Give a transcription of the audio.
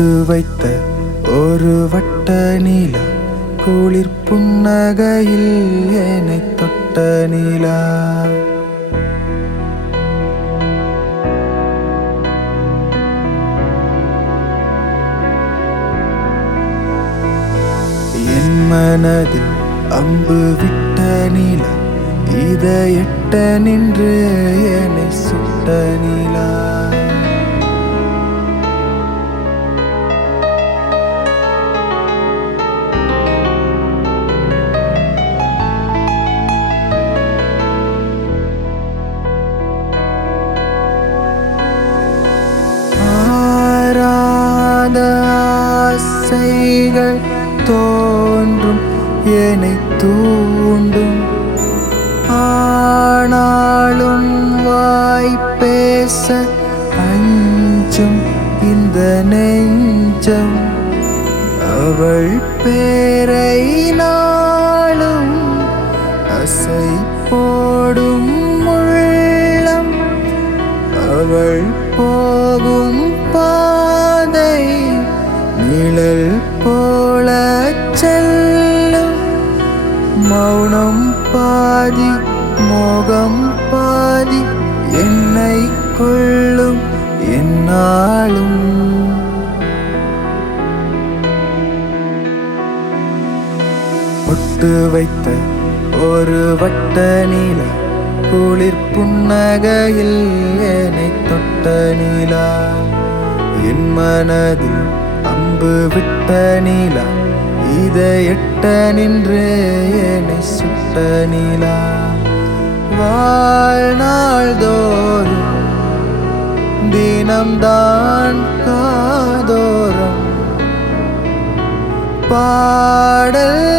பொட்டு வைத்த ஒரு வட்ட நீலா, குளிர் புன்னகையில் என்னை தொட்ட நீலா. என் மனதில் அம்பு விட்ட நீலா, இதை எட்ட நின்று என்னை சுட்ட நீலா. ஆராத ஆசைகள் தோன்றும், என்னை தூண்டும். ஆனாலும் வாய் பேச அஞ்சும் இந்த நெஞ்சம். அவள் பேரை நாளும் அசை போடும் உள்ளம். அவள் போகும் பாதை நிழல் போல செல்லும். மௌனம் பாதி மோகம் பாதி என்னை கொள்ளும் என்னாலும். பொட்டு வைத்த ஒரு வட்ட நீலா, குளிர் புன்னகையில் என்னை தொட்ட நீலா. என் மனதில் அம்பு விட்ட நீலா, இதை எட்ட நின்று என்னை சுட்ட நீலா. வாழ்நாள் தோறும் தினம்தான் காதோறும் பாடல்